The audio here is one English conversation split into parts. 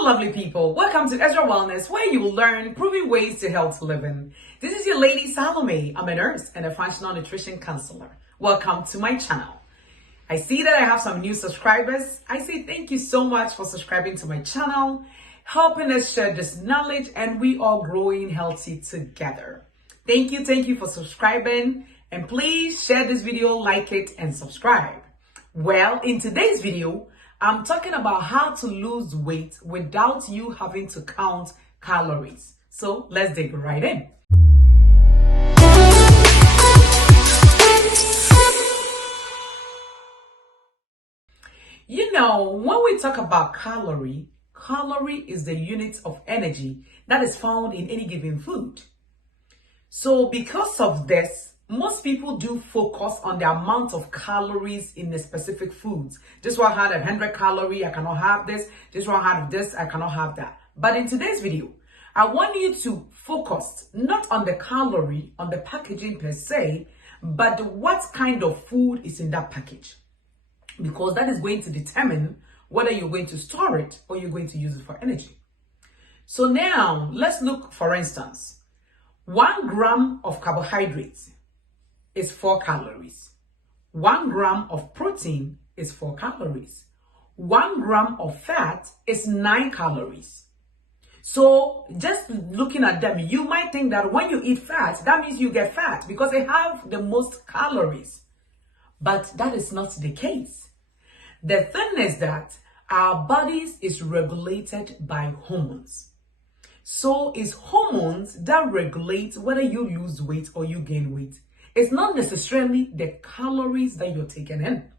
Hello, lovely people. Welcome to Ezra Wellness, where you will learn proven ways to healthy living. This is your lady Salome. I'm a nurse and a functional nutrition counselor. Welcome to my channel. I see that I have some new subscribers. I say thank you so much for subscribing to my channel, helping us share this knowledge, and we are growing healthy together. Thank you for subscribing, and please share this video, like it, and subscribe. Well, in today's video, I'm talking about how to lose weight without you having to count calories. So let's dig right in. You know, when we talk about calorie is the unit of energy that is found in any given food. So because of this, most people do focus on the amount of calories in the specific foods. This one had 100 calories, I cannot have this. This one had this, I cannot have that. But in today's video, I want you to focus not on the calorie, on the packaging per se, but what kind of food is in that package. Because that is going to determine whether you're going to store it or you're going to use it for energy. So now, let's look, for instance, 1 gram of carbohydrates is 4 calories. 1 gram of protein is 4 calories. 1 gram of fat is 9 calories. So just looking at them, you might think that when you eat fat, that means you get fat because they have the most calories. But that is not the case. The thing is that our bodies is regulated by hormones. So it's hormones that regulate whether you lose weight or you gain weight. It's not necessarily the calories that you're taking in.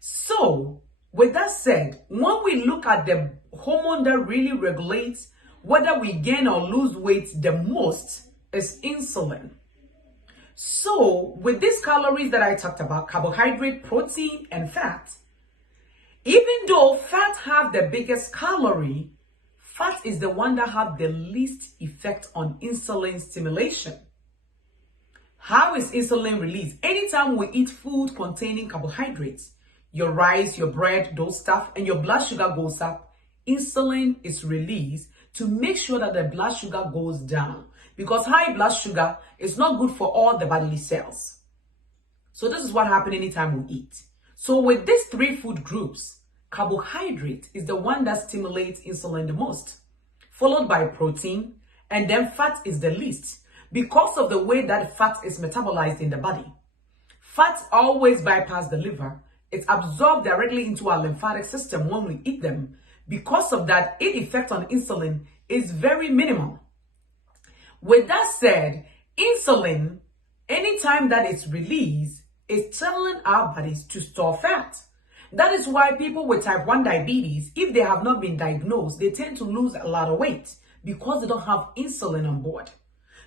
So, with that said, when we look at the hormone that really regulates whether we gain or lose weight the most is insulin. So, with these calories that I talked about, carbohydrate, protein, and fat, even though fat have the biggest calorie, fat is the one that have the least effect on insulin stimulation. How is insulin released? Anytime we eat food containing carbohydrates, your rice, your bread, those stuff, and your blood sugar goes up, insulin is released to make sure that the blood sugar goes down. Because high blood sugar is not good for all the bodily cells. So this is what happens anytime we eat. So with these 3 food groups, carbohydrate is the one that stimulates insulin the most, followed by protein, and then fat is the least. Because of the way that fat is metabolized in the body. Fats always bypass the liver. It's absorbed directly into our lymphatic system when we eat them. Because of that, its effect on insulin is very minimal. With that said, insulin, anytime that it's released, is telling our bodies to store fat. That is why people with type 1 diabetes, if they have not been diagnosed, they tend to lose a lot of weight because they don't have insulin on board.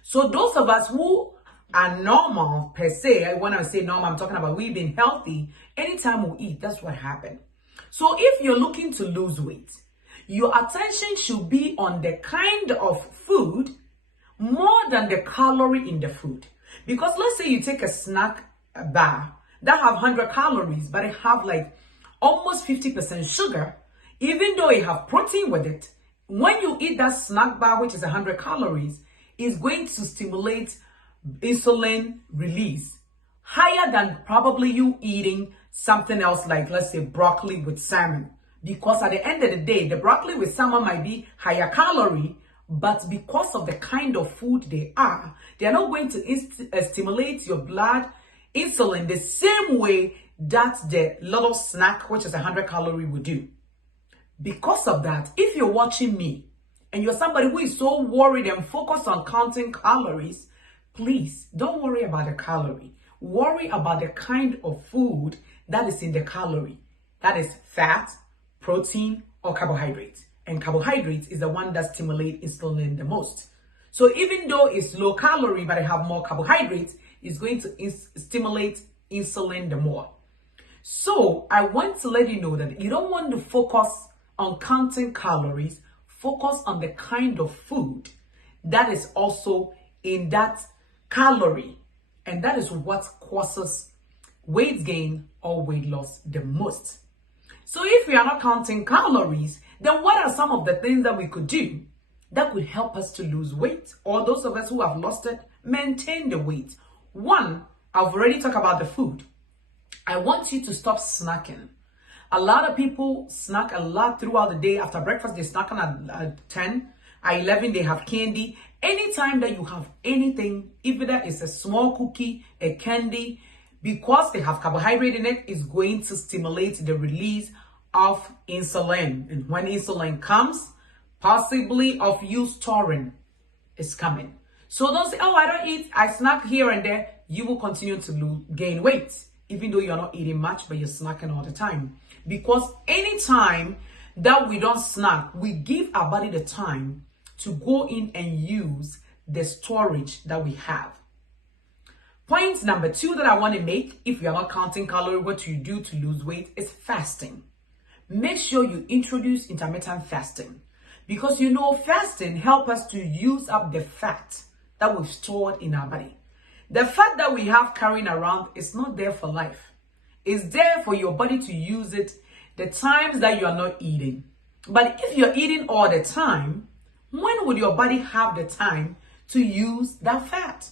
So those of us who are normal per se, when I say normal, I'm talking about we've been healthy, anytime we eat, that's what happened. So if you're looking to lose weight, your attention should be on the kind of food more than the calorie in the food. Because let's say you take a snack bar that have 100 calories, but it have like almost 50% sugar, even though it have protein with it, when you eat that snack bar, which is 100 calories, is going to stimulate insulin release higher than probably you eating something else like, let's say, broccoli with salmon. Because at the end of the day, the broccoli with salmon might be higher calorie, but because of the kind of food they are not going to stimulate your blood insulin the same way that the little snack, which is 100 calorie, would do. Because of that, if you're watching me, and you're somebody who is so worried and focused on counting calories, please don't worry about the calorie. Worry about the kind of food that is in the calorie. That is fat, protein, or carbohydrates. And carbohydrates is the one that stimulates insulin the most. So even though it's low calorie, but it have more carbohydrates, it's going to stimulate insulin the more. So I want to let you know that you don't want to focus on counting calories. Focus on the kind of food that is also in that calorie. And that is what causes weight gain or weight loss the most. So if we are not counting calories, Then what are some of the things that we could do that could help us to lose weight, or those of us who have lost it, maintain the weight? One, I've already talked about the food. I want you to stop snacking. A lot of people snack a lot throughout the day. After breakfast, they snack at 10, at 11, they have candy. Anytime that you have anything, even that it's a small cookie, a candy, because they have carbohydrate in it, is going to stimulate the release of insulin. And when insulin comes, possibly of you storing is coming. So don't say, oh, I don't eat, I snack here and there. You will continue to gain weight, even though you're not eating much, but you're snacking all the time. Because anytime that we don't snack, we give our body the time to go in and use the storage that we have. Point number 2 that I want to make, if you're not counting calories, what you do to lose weight is fasting. Make sure you introduce intermittent fasting, because fasting helps us to use up the fat that we've stored in our body. The fat that we have carrying around is not there for life. It's there for your body to use it the times that you are not eating. But if you're eating all the time, when would your body have the time to use that fat?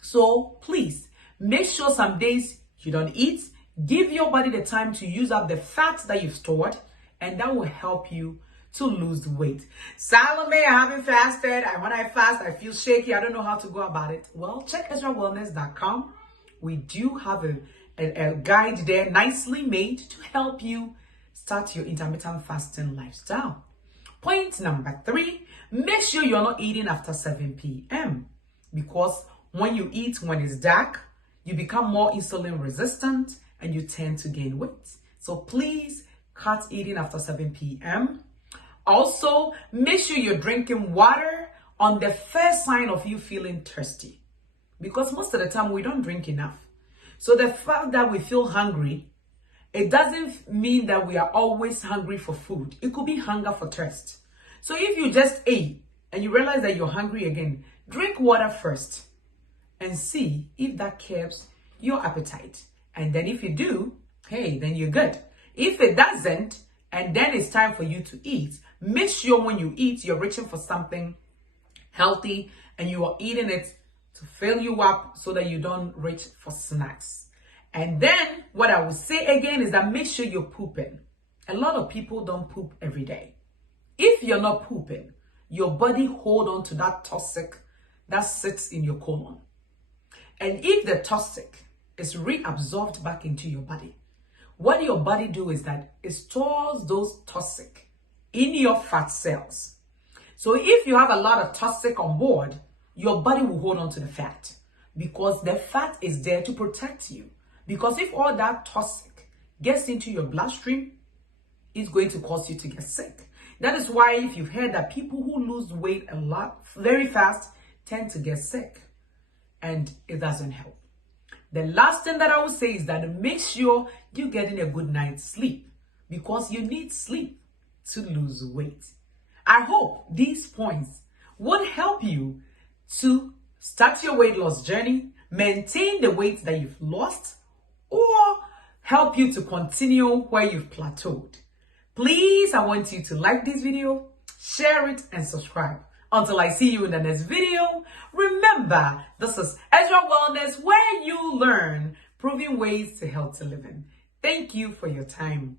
So please, make sure some days you don't eat. Give your body the time to use up the fat that you've stored, and that will help you to lose weight. Salome, I haven't fasted. When I fast, I feel shaky. I don't know how to go about it. Well, check EzraWellness.com. We do have a guide there, nicely made, to help you start your intermittent fasting lifestyle. Point number 3, make sure you're not eating after 7 p.m. because when you eat when it's dark, you become more insulin resistant and you tend to gain weight. So please cut eating after 7 p.m. Also, make sure you're drinking water on the first sign of you feeling thirsty, because most of the time we don't drink enough. So the fact that we feel hungry, it doesn't mean that we are always hungry for food. It could be hunger for thirst. So if you just ate and you realize that you're hungry again, drink water first and see if that curbs your appetite. And then if you do, hey, then you're good. If it doesn't, and then it's time for you to eat, make sure when you eat, you're reaching for something healthy and you are eating it to fill you up so that you don't reach for snacks. And then what I will say again is that make sure you're pooping. A lot of people don't poop every day. If you're not pooping, your body hold on to that toxic that sits in your colon. And if the toxic is reabsorbed back into your body, what your body do is that it stores those toxic in your fat cells. So if you have a lot of toxic on board, your body will hold on to the fat, because the fat is there to protect you. Because if all that toxic gets into your bloodstream, it's going to cause you to get sick. That is why if you've heard that people who lose weight a lot, very fast, tend to get sick, and it doesn't help. The last thing that I would say is that make sure you're getting a good night's sleep, because you need sleep to lose weight. I hope these points would help you to start your weight loss journey, maintain the weight that you've lost, or help you to continue where you've plateaued. Please, I want you to like this video, share it, and subscribe. Until I see you in the next video, remember, this is Ezra Wellness, where you learn proven ways to healthy living. Thank you for your time.